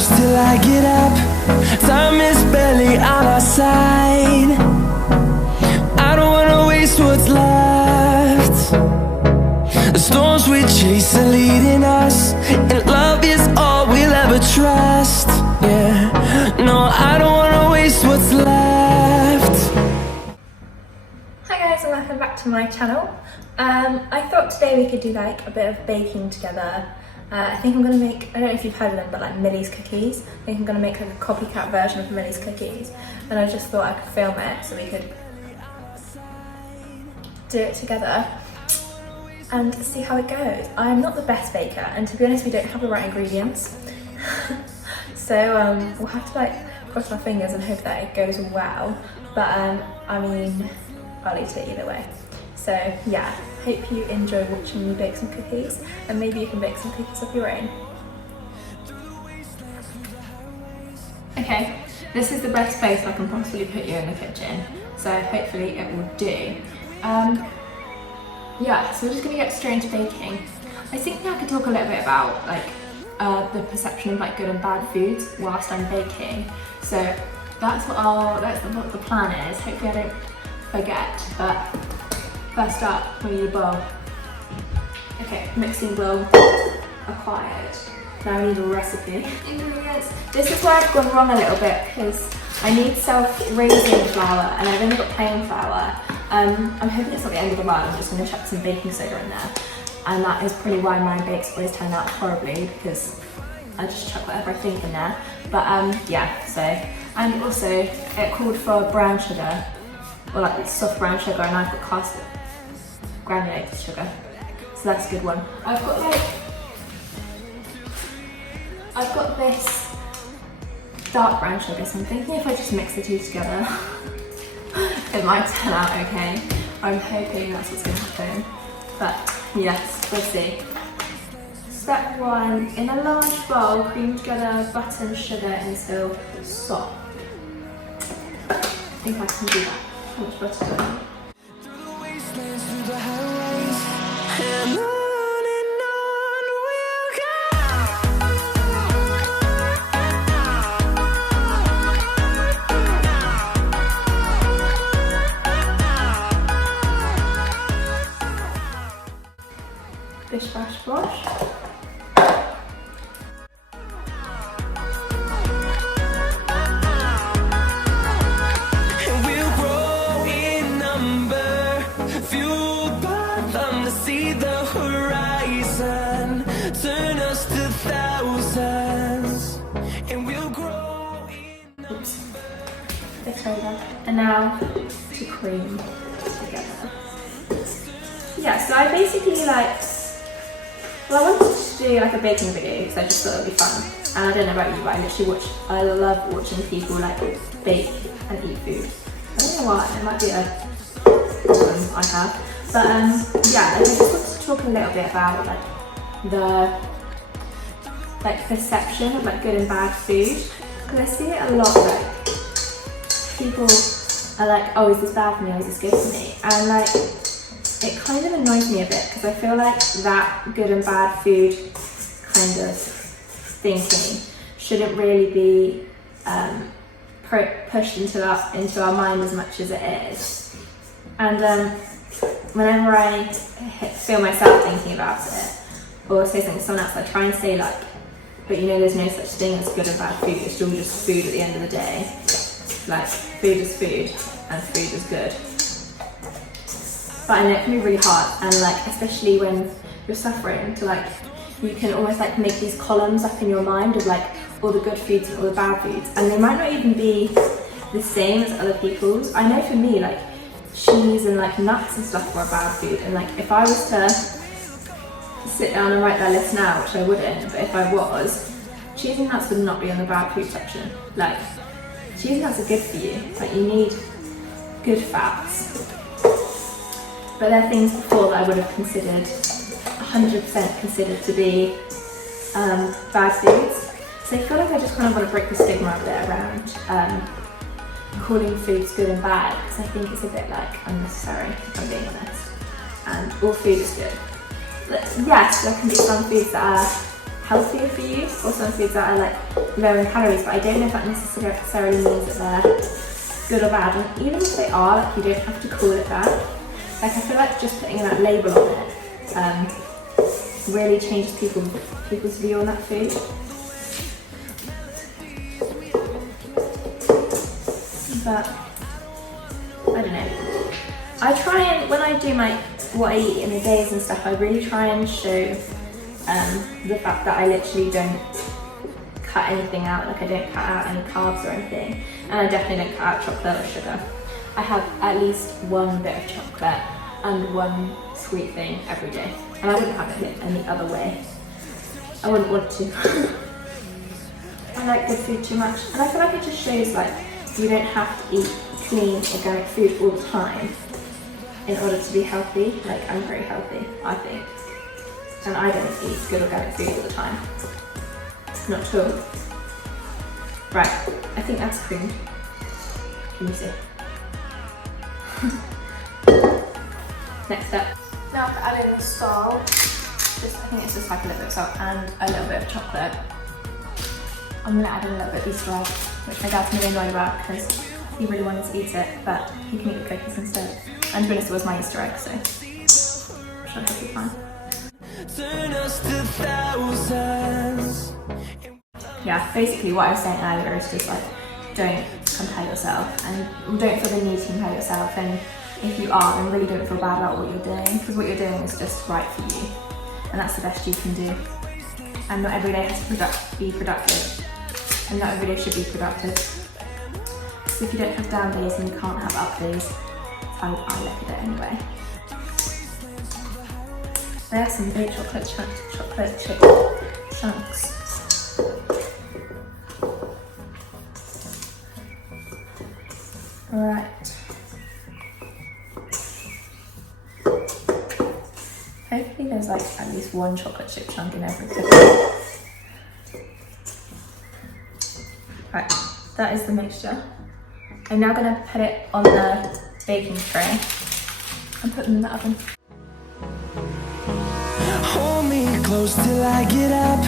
close till I get up. Time is barely on our side. I don't wanna waste what's left. The storms we chase are leading us, and love is all we'll ever trust. Yeah, no, I don't wanna waste what's left. Hi guys, and welcome back to my channel. I thought today we could do like a bit of baking together. I think I'm going to make, I don't know if you've heard of them, but like Millie's cookies. I think I'm going to make like a copycat version of Millie's cookies, and I just thought I could film it so we could do it together and see how it goes. I'm not the best baker, and to be honest we don't have the right ingredients. So we'll have to like cross our fingers and hope that it goes well, but I mean, I'll eat it either way. So yeah, hope you enjoy watching me bake some cookies, and maybe you can bake some cookies of your own. Okay, this is the best place I can possibly put you in the kitchen, so hopefully it will do. Yeah, so we're just gonna get straight into baking. I think I could talk a little bit about like the perception of like good and bad foods whilst I'm baking. So that's what the plan is. Hopefully I don't forget, but first up, we need a bowl. Okay, mixing bowl acquired. Now I need a recipe. Ingredients. This is where I've gone wrong a little bit because I need self-raising flour and I've only got plain flour. I'm hoping it's not the end of the world. I'm just going to chuck some baking soda in there. And that is probably why my bakes always turn out horribly, because I just chuck whatever I think in there. But yeah, so, and also it called for brown sugar, or like soft brown sugar, and I've got caster granulated sugar, so that's a good one. I've got this dark brown sugar, so I'm thinking if I just mix the two together, it might turn out okay. I'm hoping that's what's going to happen, but yes, we'll see. Step one, in a large bowl, cream together butter and sugar until soft. I think I can do that. How much butter do I need? Bish bash bosh. We'll grow in number, fueled by them to see the horizon, turn us to thousands, and we'll grow in number. Oops. Bit over. And now to cream together. Yeah, so I basically like, well, I wanted to do like a baking video because I just thought it would be fun. And I don't know about you, but I love watching people like bake and eat food. I don't know why, it might be a problem I have. But yeah, I just wanted to talk a little bit about like the perception of like good and bad food. Because I see it a lot, like people are like, oh, is this bad for me or is this good for me? And like, it kind of annoys me a bit because I feel like that good and bad food kind of thinking shouldn't really be pushed into our mind as much as it is. And whenever I feel myself thinking about it, or say something to someone else, I try and say like, but you know there's no such thing as good and bad food, it's still just food at the end of the day. Like, food is food and food is good. But I know it can be really hard, and like especially when you're suffering, to like you can almost like make these columns up in your mind of like all the good foods and all the bad foods, and they might not even be the same as other people's. I know for me, like cheese and like nuts and stuff were bad food, and like if I was to sit down and write that list now, which I wouldn't, but if I was, cheese and nuts would not be on the bad food section. Like cheese and nuts are good for you, like you need good fats. But there are things before that I would have considered, 100% considered to be bad foods. So I feel like I just kind of want to break the stigma a bit around calling foods good and bad, because I think it's a bit like unnecessary, if I'm being honest. And all food is good. But yes, there can be some foods that are healthier for you, or some foods that are like low in calories, but I don't know if that necessarily means that they're good or bad. And even if they are, like, you don't have to call it that. Like, I feel like just putting that label on it really changes people's view on that food. But I don't know. I try and, when I do what I eat in the days and stuff, I really try and show the fact that I literally don't cut anything out. Like, I don't cut out any carbs or anything, and I definitely don't cut out chocolate or sugar. I have at least one bit of chocolate and one sweet thing every day, and I wouldn't have it any other way. I wouldn't want to. I like good food too much, and I feel like it just shows like you don't have to eat clean organic food all the time in order to be healthy. Like, I'm very healthy, I think, and I don't eat good organic food all the time. Not at all. Right, I think that's creamed. Can you see? Next up. Now to add in the salt. I think it's just like a little bit of salt and a little bit of chocolate. I'm gonna add in a little bit of Easter egg, which my dad's really annoyed about because he really wanted to eat it, but he can eat the cookies instead. And to be honest, it was my Easter egg, so should be fine. Turn us to thousands. Yeah, basically what I was saying earlier is just like, don't compare yourself, and don't feel the need to compare yourself, and if you are, then really don't feel bad about what you're doing, because what you're doing is just right for you, and that's the best you can do. And not every day has to be productive, and not every day should be productive. So if you don't have down days and you can't have up days, I look at it anyway. There are some big chocolate chip chunks. Alright. Hopefully there's like at least one chocolate chip chunk in every cookie. Right, that is the mixture. I'm now going to put it on the baking tray and put them in the oven. Hold me close till I get up.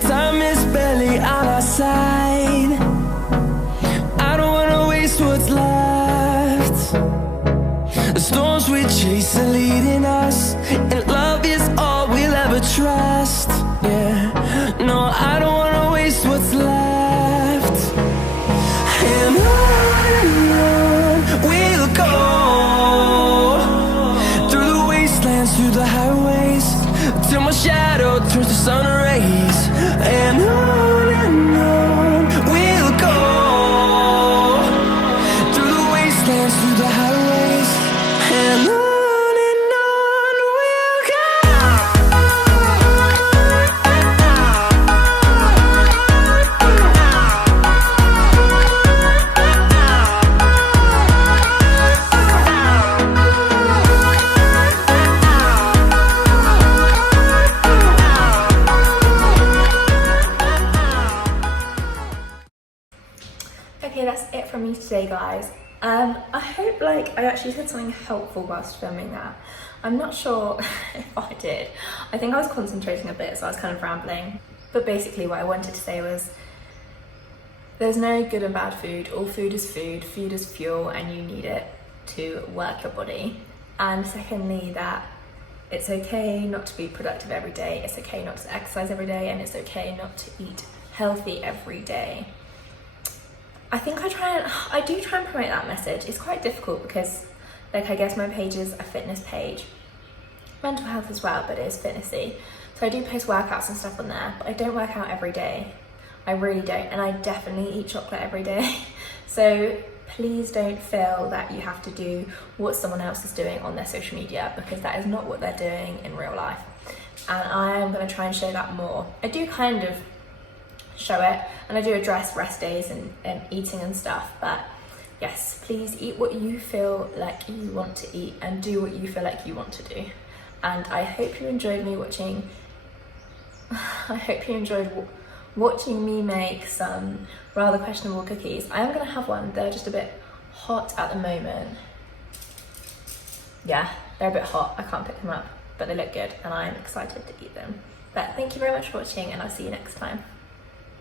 Time is barely on our side. I don't wanna waste what's left. The storms we chase are leading us, and love is all we'll ever trust. Yeah, no, I don't wanna waste what's left. And on we'll go, through the wastelands, through the highways, till my shadow turns to sun rays. And on we'll go, through the wastelands, through the highways, and on we'll Okay, that's it from me today, guys. I hope I actually said something helpful whilst filming that. I'm not sure if I did. I think I was concentrating a bit, so I was kind of rambling. But basically what I wanted to say was, there's no good and bad food. All food is food. Food is fuel, and you need it to work your body. And secondly, that it's okay not to be productive every day. It's okay not to exercise every day, and it's okay not to eat healthy every day. I think I do try and promote that message. It's quite difficult because, I guess my page is a fitness page, mental health as well, but it is fitnessy. So I do post workouts and stuff on there, but I don't work out every day. I really don't, and I definitely eat chocolate every day. So please don't feel that you have to do what someone else is doing on their social media, because that is not what they're doing in real life. And I am going to try and show that more. I do kind of show it, and I do address rest days and eating and stuff, but yes, please eat what you feel like you want to eat and do what you feel like you want to do. And I hope you enjoyed me watching me make some rather questionable cookies. I am going to have one. They're just a bit hot at the moment. Yeah, they're a bit hot. I can't pick them up, but they look good and I am excited to eat them. But thank you very much for watching, and I'll see you next time.